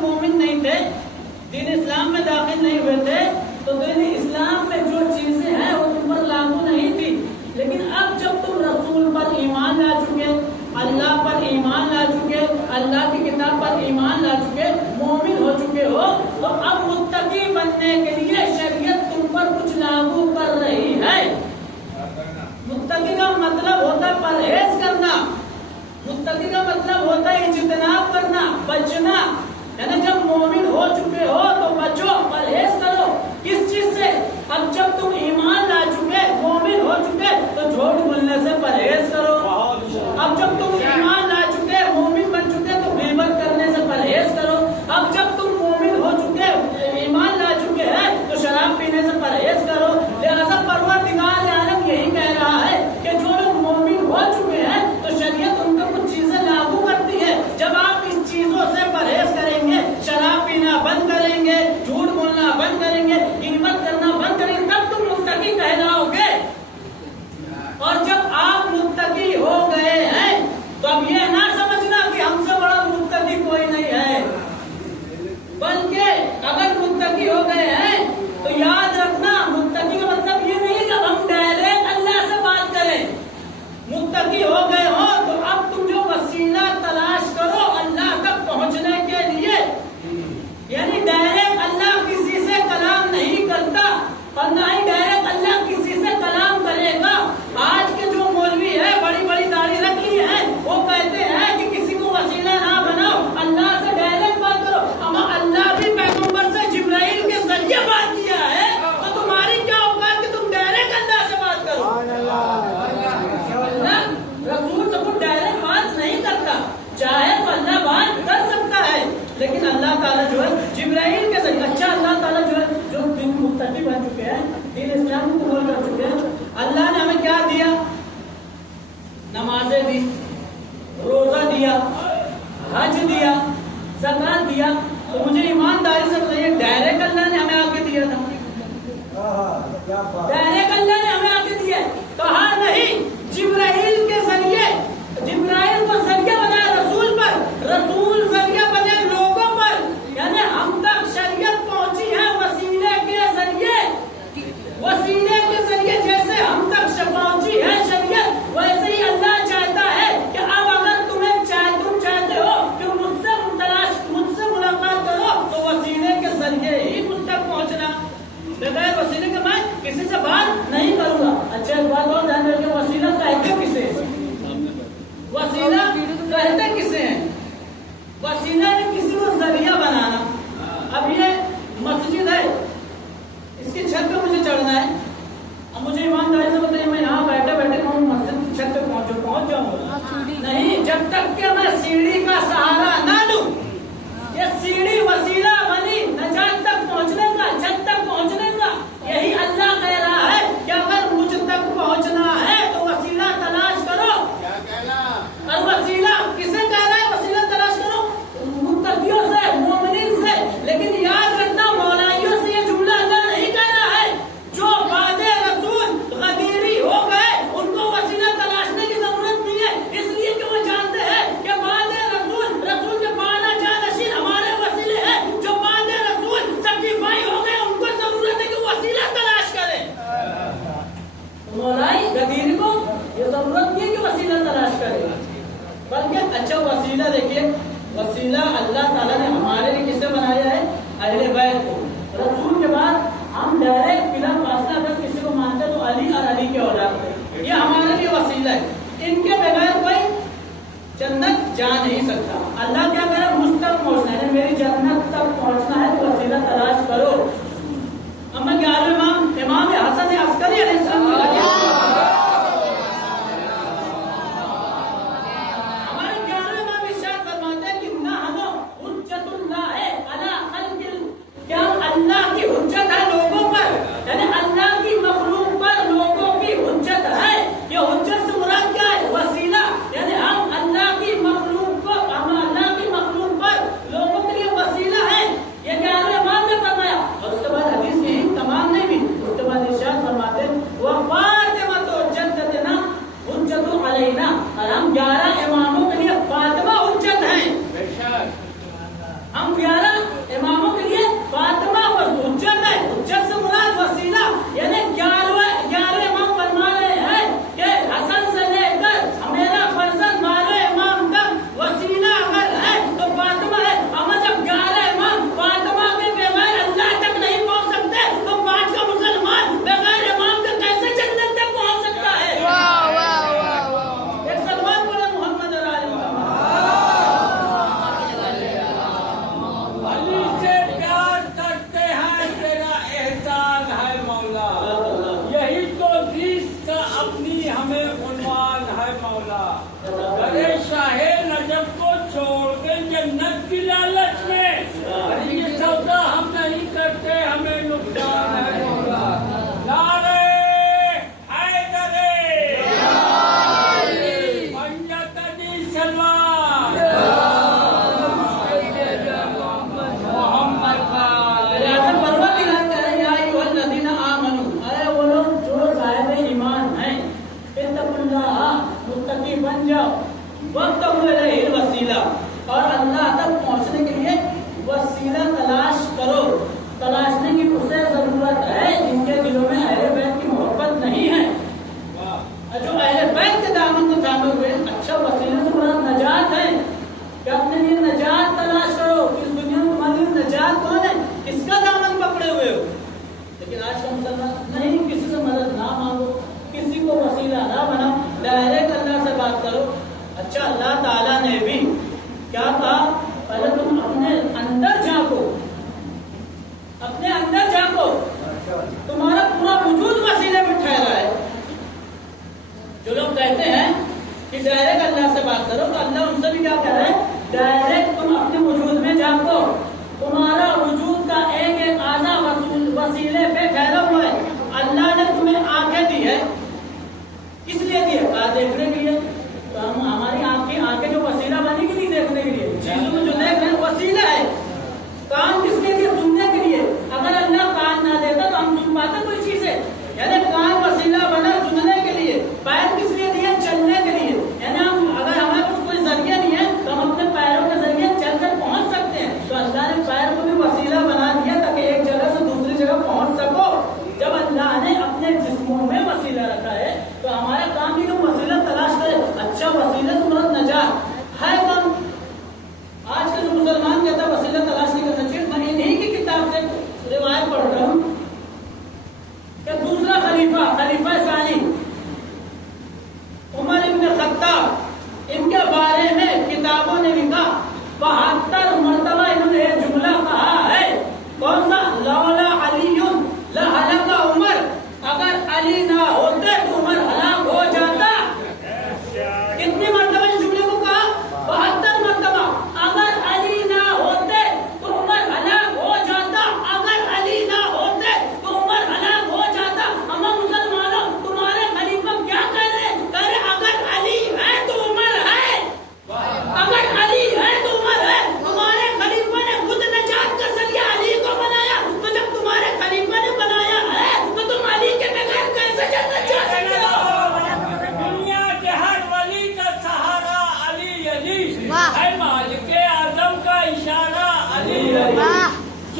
مومن نہیں نہیں تھے، دین اسلام میں داخل نہیں ہوئے تھے، تو دین اسلام میں جو چیزیں ہیں وہ تم پر لاگو نہیں تھی. لیکن اب جب تم رسول پر ایمان لا چکے، اللہ پر ایمان لا چکے، اللہ کی کتاب پر ایمان لا چکے، مومن ہو چکے ہو، تو اب متقی بننے کے لیے شریعت تم پر کچھ لاگو کر رہی ہے. متقی کا مطلب ہوتا ہے پرہیز کرنا، متقی کا مطلب ہوتا ہے اجتناب کرنا، بچنا. یعنی جب مومن ہو چکے ہو تو بچو، پرہیز کرو. کس چیز سے؟ اب جب تم ایمان لا چکے، مومن ہو چکے، تو جھوٹ بولنے سے پرہیز کرو. اب جب تم ایمان لا چکے، مومن بن چکے، تو غیبت کرنے سے پرہیز کرو. اب جب تم مومن ہو چکے، ایمان لا چکے ہیں، تو شراب پینے سے پرہیز کرو. لہذا پروردگار عالم یہی کہہ رہا ہے کہ جو لوگ مومن ہو چکے ہیں تو شریعت ان پر کچھ چیزیں لاگو کرتی ہے. جب آپ ان چیزوں سے پرہیز کریں گے، شراب پینا بند کریں گے، جھوٹ بولنا بند کریں گے، غیبت کرنا بند کریں گے، تب تم متقی کہلاؤ گے. اور جب آپ متقی ہو گئے ہیں تو اب یہ نہ سمجھنا کہ ہم سے بڑا متقی کوئی نہیں ہے، بلکہ اگر متقی ہو گئے ہیں تو یاد رکھنا متقی کا مطلب یہ نہیں کہ ہم ڈائریکٹ اللہ سے بات کریں. متقی ہو گئے ہو تو اب تم جو وسیلہ تلاش کرو اللہ تک پہنچنے کے لیے، یعنی ڈائریکٹ اللہ کسی سے کلام نہیں کرتا اور نہ ہی ڈائریکٹ اللہ کسی سے کلام کرے گا. آج کے جو مولوی ہے، بڑی بڑی داڑھی رکھ لی ہے، وہ کہتے ہیں کہ کسی کو وسیلہ نہ بناؤ، اللہ سے ڈائریکٹ بات کرو. اما اللہ بھی پیغمبر سے جبرائیل کے ذریعے بات کیا ہے، تو تمہاری کیا اوقات کہ تم ڈائریکٹ اللہ سے بات کرو. اللہ رسول سب کو ڈائریکٹ بات نہیں کرتا، چاہے تو اللہ بات کر سکتا ہے، لیکن اللہ تعالیٰ جو ہے جبرائیل کے ذریعے. اچھا اللہ تعالیٰ جو ہے جو دن متقی بن چکے ہیں، دین اسلام کو قبول کر چکے ہیں، اللہ نے ہمیں کیا دیا؟ نمازیں دی، روزہ دیا، حج دیا، زکات دیا. تو مجھے ایمانداری سے بتائیے ڈائریکٹ اللہ نے ہمیں آگے دیا تھا؟ ڈائریکٹ اللہ نے ہمیں آگے دیا تو ہاں نہیں، جبرائیل کے ذریعے، جبرائیل کو ذریعہ بنایا رسول پر، رسول ذریعہ بنے لوگوں پر. یعنی ہم تک شریعت پہنچی ہے وسیلے کے ذریعے. وسیلے کے ذریعے جیسے ہم تک پہنچی ہے شریعت، ویسے ہی اللہ چاہتا ہے کہ اب اگر تم چاہتے ہو کہ مجھ سے ملاقات کرو تو وسیلے کے ذریعے ہی مجھ تک پہنچنا. بغیر وسیلے کے میں کسی سے بات نہیں کروں گا. اچھا ایک بات اور ذہن رکھیں، وسیلہ کہتے کسے؟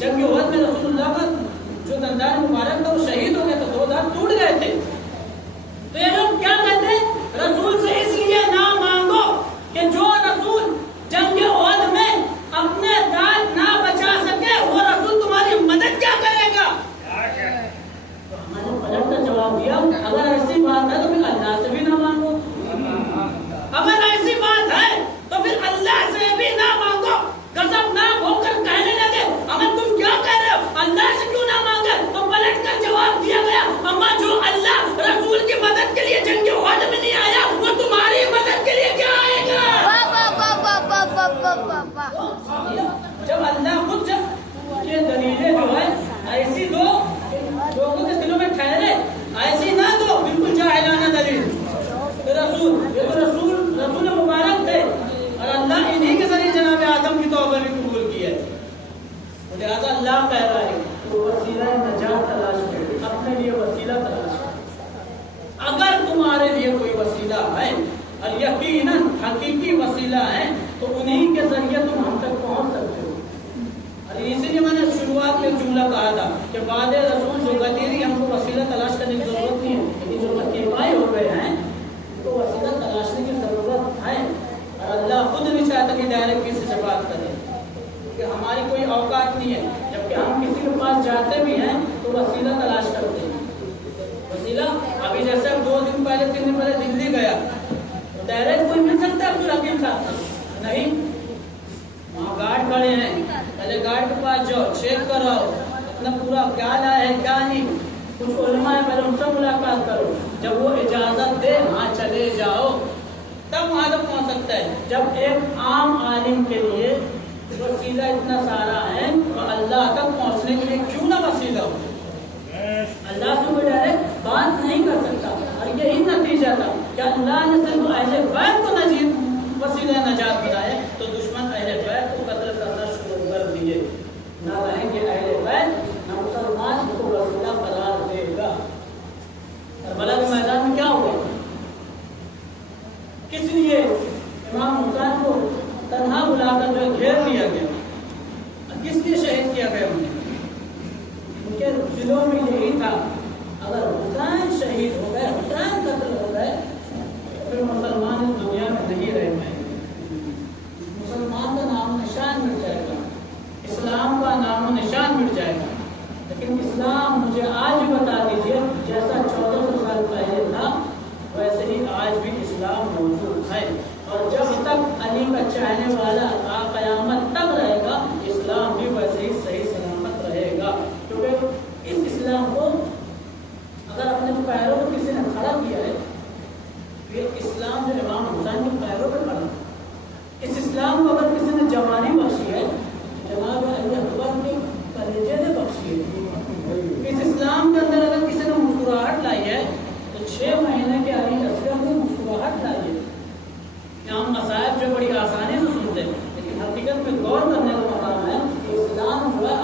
جنگ احد میں رسول اللہ کا جو دندان مبارک تھا وہ شہید ہو گیا تو 2 دانت ٹوٹ گئے تھے. تو یہ لوگ کیا کہتے ہیں رسول سے اس لیے نہ مانگو کہ جو رسول جنگ احد میں اپنے دانت نہ بچا سکے وہ رسول تمہاری مدد کیا کرے گا. تو ہمارے پلٹ کا جواب دیا اگر ایسی بات ہے تو پھر اللہ سے بھی نہ مانگو. اگر ایسی بات ہے تو پھر اللہ سے بھی نہ مانگو. غضبناک ہو کر کہنے لگے اگر تم کیا کہہ رہے ہو اللہ سے کیوں نہ مانگے. تو پلٹ کر جواب دیا گیا اما جو اللہ رسول کی مدد کے لیے جنگ احد میں نہیں آیا وہ تمہاری مدد کے لیے کیا آئے گا. جب اللہ خود جب یہ دلیلیں جو ہے ایسی دو لوگوں کے دلوں میں ٹھہرے ایسی نہ دو بالکل جاہلانہ دلیل. رسول یہ تو رسول مبارک تھے اور اللہ انہی کے ذریعے جناب آدم کی توبہ بھی قبول کی ہے. لہٰذا اللہ کہہ رہا ہے تو وسیلہ نجات تلاش کرو اپنے لیے وسیلہ تلاش کرو. اگر تمہارے لیے کوئی وسیلہ ہے اور یقیناً حقیقی وسیلہ ہے تو انہی کے ذریعے تم ہم تک پہنچ سکتے ہو. اور اسی لیے میں نے شروعات میں ایک جملہ کہا تھا کہ بعد رسول جو غدیری ہم کو وسیلہ تلاش کرنے کی ضرورت نہیں ہے. لیکن جو مکیفائی ہو گئے ہیں ان کو وسیلہ تلاشنے کی ضرورت ہے. اور اللہ خود نہیں چاہتا کہ ڈائریکٹ کسی سے بات کرے کیونکہ ہماری کوئی اوقات نہیں ہے. جبکہ ہم کسی کے پاس جاتے بھی ہیں تو وسیلہ تلاش کرتے ہیں. وسیلہ ابھی جیسے 2 دن پہلے 3 دن پہلے دلی گیا ڈائریکٹ کوئی مل سکتا ہے عبدالحکیم صاحب نہیں. وہاں گارڈ کھڑے ہیں پہلے گارڈ کے پاس جاؤ چیک کراؤ اپنا پورا کیا لایا ہے کیا نہیں. کچھ علماء ہے پہلے ان سے ملاقات کرو جب وہ اجازت دے ہاں چلے جاؤ تب وہاں تک پہنچ سکتا ہے. جب ایک عام عالم کے لیے وسیلہ اتنا سارا ہے تو اللہ تک پہنچنے کے لیے کیوں نہ وسیلہ ہو. اللہ سے کوئی ڈائریکٹ بات نہیں کر سکتا. اور یہی نتیجہ تھا کہ اللہ نے صرف اہل بیت کو وسیلہ نجات بنائے تو دشمن اہل بیت کو قتل کرنا شروع کر دیے. نہ رہیں گے اہل بیت نہ مسلمان کو وسیلہ قرار دے گا. کربلا کے میدان میں کیا ہوا کس لیے امام حسین کو تنہا بلا کر جو گھیر لیا گیا کس لیے شہید کیا گیا انہیں. ان کے دلوں میں یہی تھا اگر حسین شہید ہو گئے حسین قتل ہو گئے پھر مسلمان اس دنیا میں نہیں رہ پائیں گے. مسلمان کا نام و نشان مٹ جائے گا اسلام کا نام و نشان مٹ جائے گا. لیکن اسلام مجھے آج بتا دیجیے جیسا 1400 سال پہلے تھا ویسے ہی آج بھی اسلام موجود ہے. اور جب تک علی کا چاہنے والا قیامت تک رہے گا اسلام بھی ویسے ہی صحیح سلامت رہے گا. کیونکہ اس اسلام کو اگر اپنے پیروں کو کسی نے کھڑا کیا ہے یہ اسلام جو امام حسین کے پیروں پہ کھڑا. اس اسلام کو اگر کسی نے جوانی بخشی ہے جناب علی اکبر کے کلیجے نے بخشی ہے. اس اسلام کے اندر اگر کسی نے مسکراہٹ لائی ہے تو 6 مہینے کے علی اصغر نے مسکراہٹ لائی ہے. ہم مسائل جو بڑی آسانی سے سنتے ہیں لیکن حقیقت میں غور کرنے کا مقام ہے کہ اسلام جو ہے